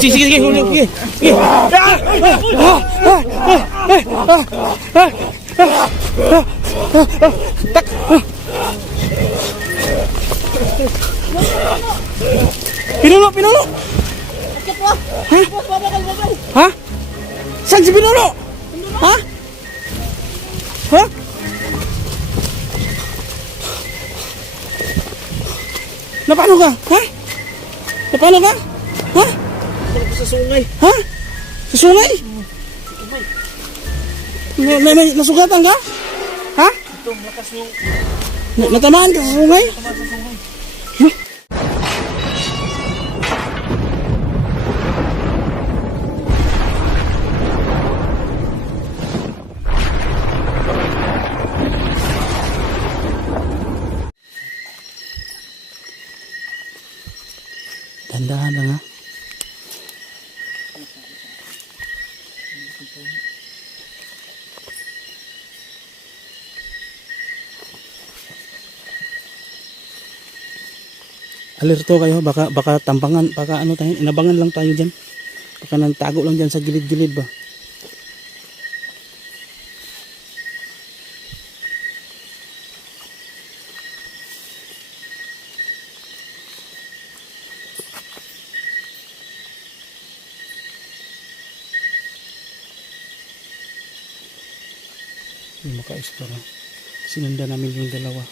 Sige, sige, sige. Tak. Pinuno. Hah? Saan si Pinuno? Hah? Hah? Napano ka? Hah? Napano ka? Hah? Sa sungay. Hah? Sa sungay? May nasugatan ka? Ha? Ito, lakas yung... Natamaan ka sa sungay? Dandahan lang ha. Alerto kayo, baka tampangan, baka ano tayo, inabangan lang tayo diyan. Baka nagtago lang diyan sa gilid-gilid ba. Hindi maka-explore. Sinundan namin yung dalawa.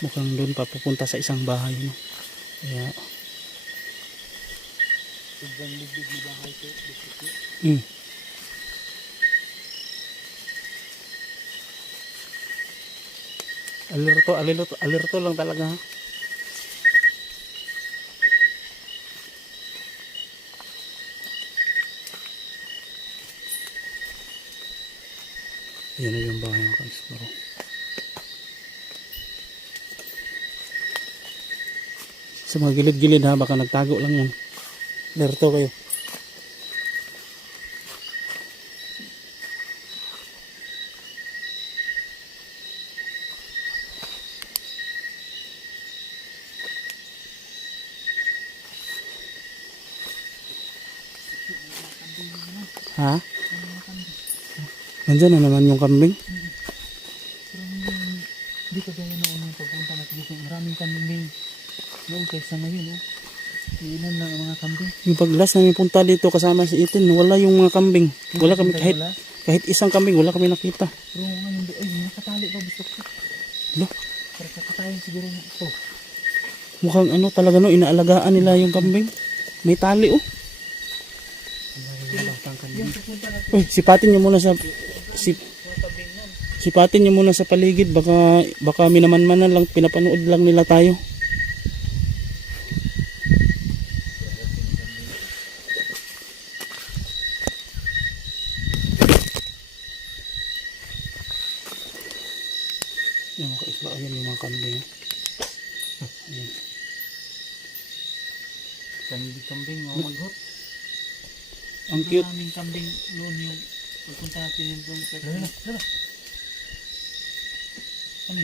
Mukhang doon pa pupunta sa isang bahay, no? Kaya Sobrang libig na bahay ko. Alerto lang talaga ha. Yan na yung bahay ng ka-explore. Sa mga gilid-gilid ha, baka nagtago lang yan. Alerto kayo. Ha? Nandyan na naman yung kambing. Pero hindi ka gaya na unang pagpunta natin dito. Maraming kambing noong kaysa ngayon. Iinan lang ang mga kambing. Yung pag-last namin punta dito kasama si Itin, wala yung mga kambing. Wala kami kahit isang kambing, wala kami nakita. Pero ngayon, ay nakatali pa gusto ko. Lo? Pero kakatayin siguro na ito. Mukhang ano talaga no, inaalagaan nila yung kambing. May tali oh. Uy, sipatin niyo muna sa sipatin niyo muna sa paligid, baka minamanmanan lang, pinapanood lang nila tayo. Yung ka-isla, ayan yung mga kambing. Ayan. Kambing, maghot. Ang cute. Maraming kambing noon yung pagpunta natin yung Lala. Ano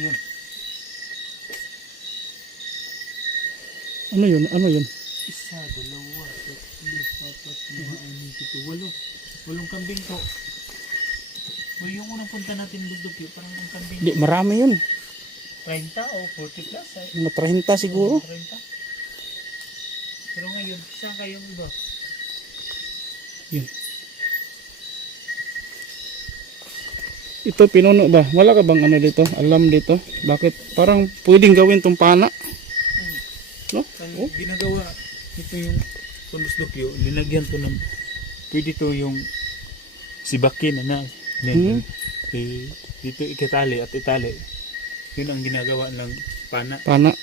yun? Ano yun? Isa, dalawa, tatlo, apat, lima, anim, pito, walo. Walong kambing to. O yung unang punta natin dugdug yun, parang ang kambing. Di, marami yun. 30 o 40 plus ay. Mga 30 siguro. 30. Pero ngayon, saan kayong iba? Yun. Ito pinuno ba? Wala ka bang ano dito? Alam dito? Bakit parang pwedeng gawin tong pana? No? Ang ginagawa ito yung pundusdokyo, linagyan to ng pwede to yung sibakin na dito ikitali at itali. Yun ang ginagawa ng pana. Pana.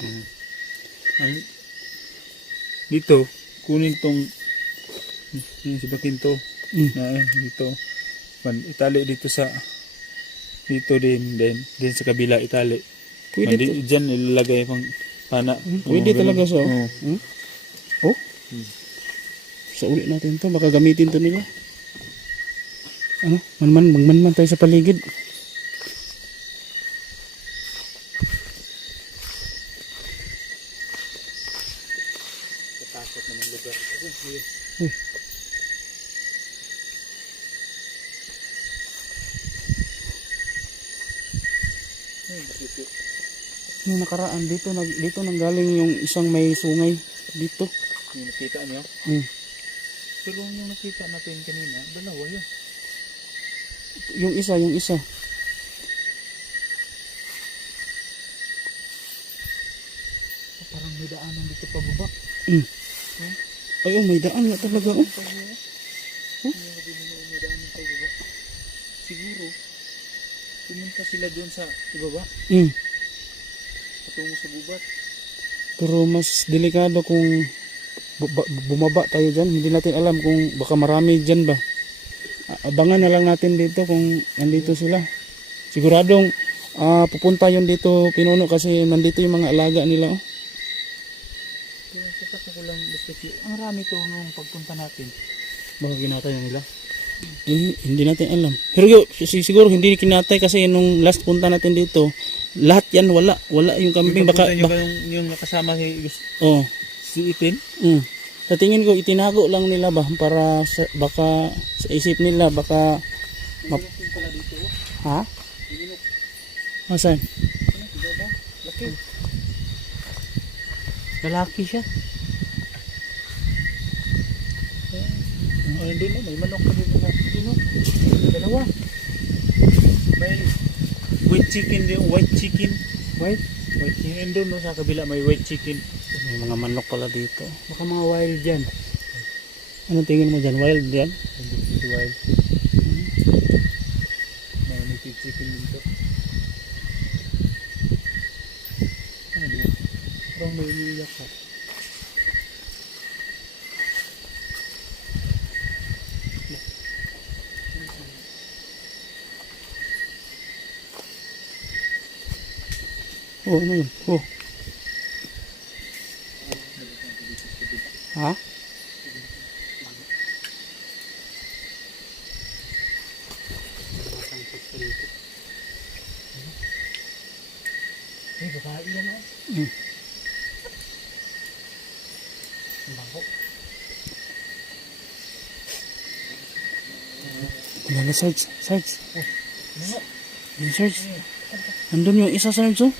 Ang dito kunin tong yung sibakin to na dito itali dito sa dito din sa kabila itali. Pwede to. Diyan ilalagay pang pana. Pwede talaga so. Oh. Oh? Sa uli natin to. Baka gamitin to nila. Ano? Magmanman tayo sa paligid. Katakot naman lugar. Yung nakaraan dito nanggaling yung isang may sungay dito. Yung nakita niyo? Hmm. Pero yung nakita natin kanina, dalawa yun. Yung isa. Parang may daanan dito pababa. Hmm. Ay, oh, may daan nga talaga, oh. Siguro, pumunta sila doon sa ibaba, Hmm. patungo sa gubat. Pero mas delikado kung bumaba tayo dyan. Hindi natin alam kung baka marami dyan ba. Abangan na lang natin dito kung nandito sila. Siguradong pupunta yun dito pinuno kasi nandito yung mga alaga nila. Oh. Kaya sa ko lang gusto ang rami to nung pagpunta natin. Baka kinatay na nila. Hindi natin alam. Pero siguro hindi kinatay kasi nung last punta natin dito, lahat yan wala yung kambing. Baka yung nakasama oh. si Ipin? Sa tingin ko itinago lang nila ba para baka sa isip nila baka ha? Asan? Laki. Lalaki siya. Ay, hindi na. May manok pa din na dito. Dalawa. May white chicken din. White chicken. White chicken. And doon no, sa kabila may white chicken. May mga manok pala dito. Baka mga wild dyan. Ano tingin mo dyan? Wild yan? Hindi si wild. May native chicken dito. Ano? Parang may umiiyak ka. Oh, ano yun? Oh. Ha? Ay, babae yan o. Ang bako. Yan na, Sarge. Ano? Yan, Sarge. Nandun yung isa, Sarge, oh.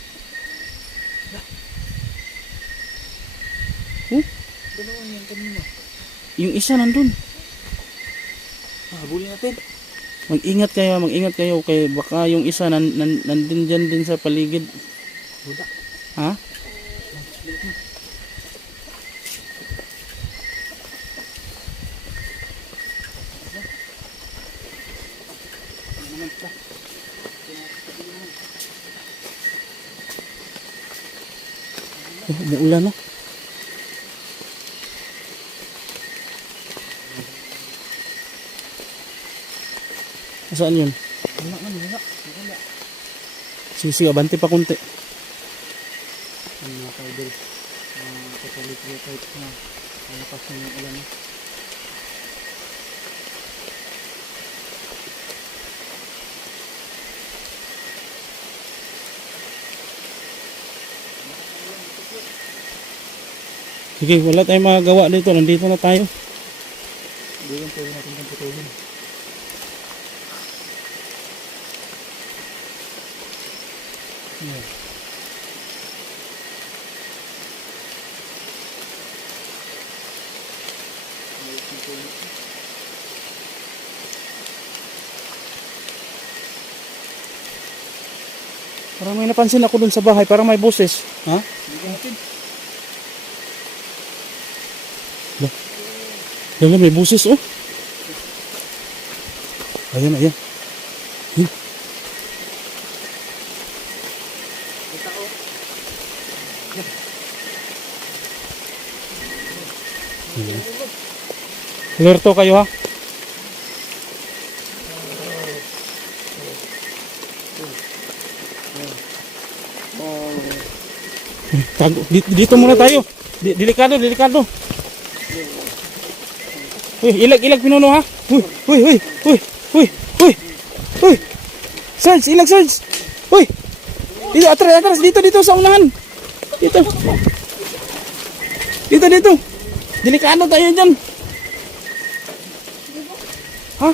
Dalawang yan kanina. Yung isa nandun. Habulin natin. Mag-ingat kayo kay baka yung isa nandun dyan din sa paligid. Budak. Ha? Oh, umuulan na. Saan yun? Wala. Sige, abante pa konti. Ang mga kaidol. Katolik kahit na malakas na yung ulan. Sige, wala tayong magagawa dito. Nandito na tayo. Hindi lang pwede natin kang putulin. Yeah. Parang may napansin ako dun sa bahay. Parang may boses. Ha? Hindi natin. Lala, may boses, oh. Ayan. May tao. Alerto kayo, ha? Tago. Dito muna tayo. Delikado. Ilag pinuno ha. Uy. Sarge, ilag Sarge. Uy. Dito atras dito sa unahan. Dito. Delikado tayo diyan. Ha?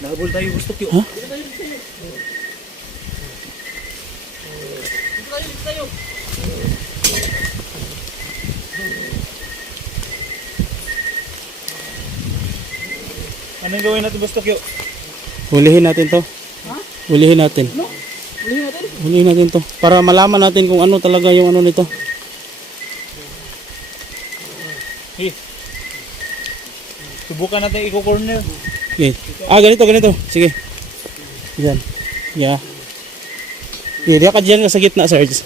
Nabol tayo gusto kyo. Ha? Anong gawin natin gusto kyo? Hulihin natin to. Hulihin natin. Hulihin natin to. Para malaman natin kung ano talaga yung ano nito. Hey. Subukan natin i-corner. Okay. Ganito. Sige. Yan. Yeah. Diya ka dyan sa gitna, Sarge.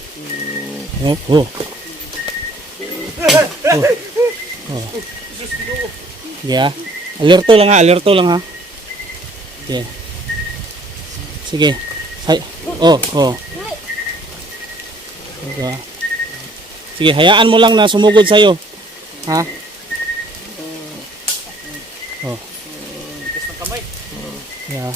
Oh. Yeah. Alerto lang ha. Okay. Sige. Hay. Oh. Okay. Sige, hayaan mo lang na sumugod sa'yo. Ha? Oh. Gusto ng kamay. Yeah.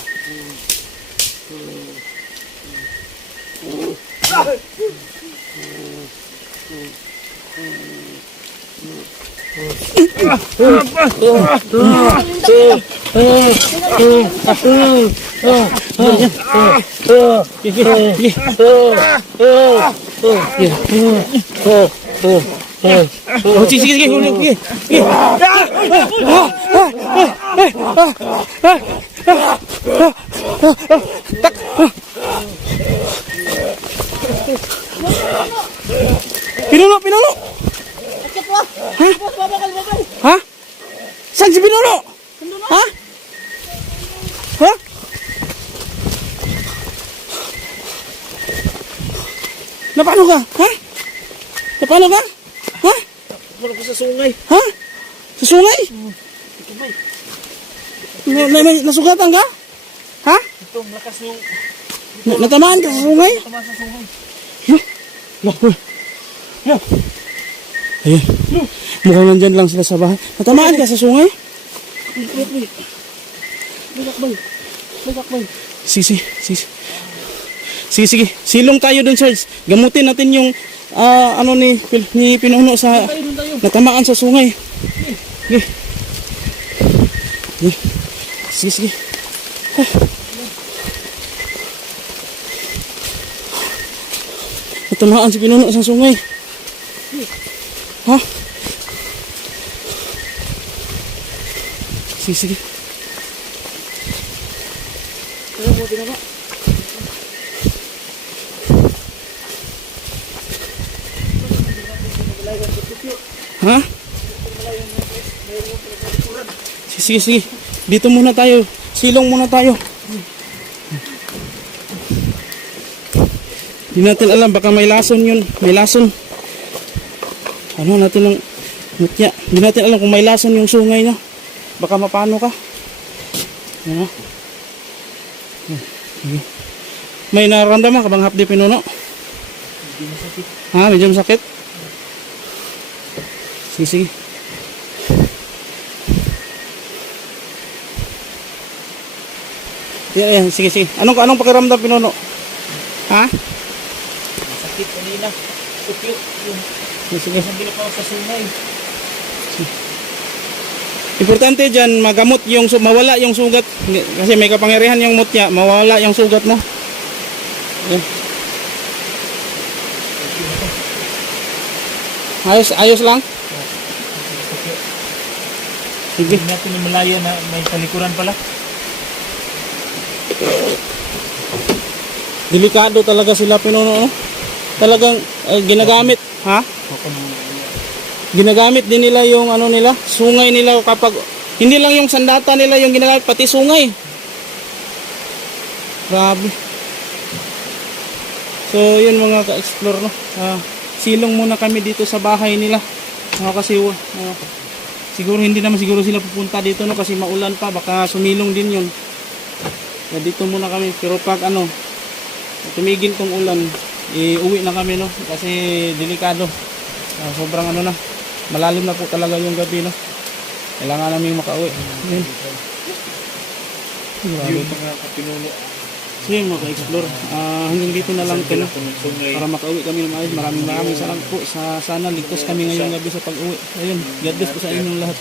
Sige. Pinuno. Ha? Saan si Pinuno? Ha? Napano ka? Ha? Wala ko sa sungay. Ha? Sa sungay? Nasugatan ka? Ha? Ito, lakas yung Natamaan ka sa sungay? tama sa sungay. Ayun. Mukhang nandyan lang sila sa bahay. Natamaan ka sa sungay? Bagakbay. Sige. Silong tayo dun, Sarge. Gamutin natin yung ni Pinuno sa natamaan sa sungay. Sige. Natamaan si Pinuno sa sungay. Ha? Sige. Ha? Sige. Dito muna tayo. Silong muna tayo. Hindi natin alam, baka may lason yun. May lason. Ano natin ng mutya. Hindi natin alam kung may lason yung sungay na. Baka mapano ka. Ano? May nararamdaman ka bang hapdi, Pinuno? Ha? Medyo masakit? Sige. Yan, sige. Anong pakiramdam, Pinuno? Ha? Sakit kanina. Tukyo. Sige. Nandito pa ako sa sungay. Importante dyan, magamot mawala yung sugat. Kasi may kapangyarihan yung mutya, mawala yung sugat mo. Yan. Ayos lang? Sige. Hindi natin malaya na may talikuran pala. Delikado talaga sila, Pinuno. Talagang ginagamit, ha? Ginagamit din nila yung sungay nila kapag hindi lang yung sandata nila yung ginagamit, pati sungay. Grabe. So, yun mga ka-explore, no? Silong muna kami dito sa bahay nila. Kasi hindi naman siguro sila pupunta dito, no? Kasi maulan pa, baka sumilong din yun. Kaya dito muna kami. Pero pag tumigil tong ulan, iuwi na kami, no? Kasi delikado. Sobrang ano na, malalim na po talaga yung gabi, no? Kailangan namin makauwi. Yun. Grabe. Yung mga kapinuno. So yun, maka-explore. Hanggang dito na lang ito, no? Sungay. Para makauwi kami ng maayos. Maraming salamat po. Sana ligtas kami ngayong gabi sa pag-uwi. Ayun, God bless po sa inyong lahat.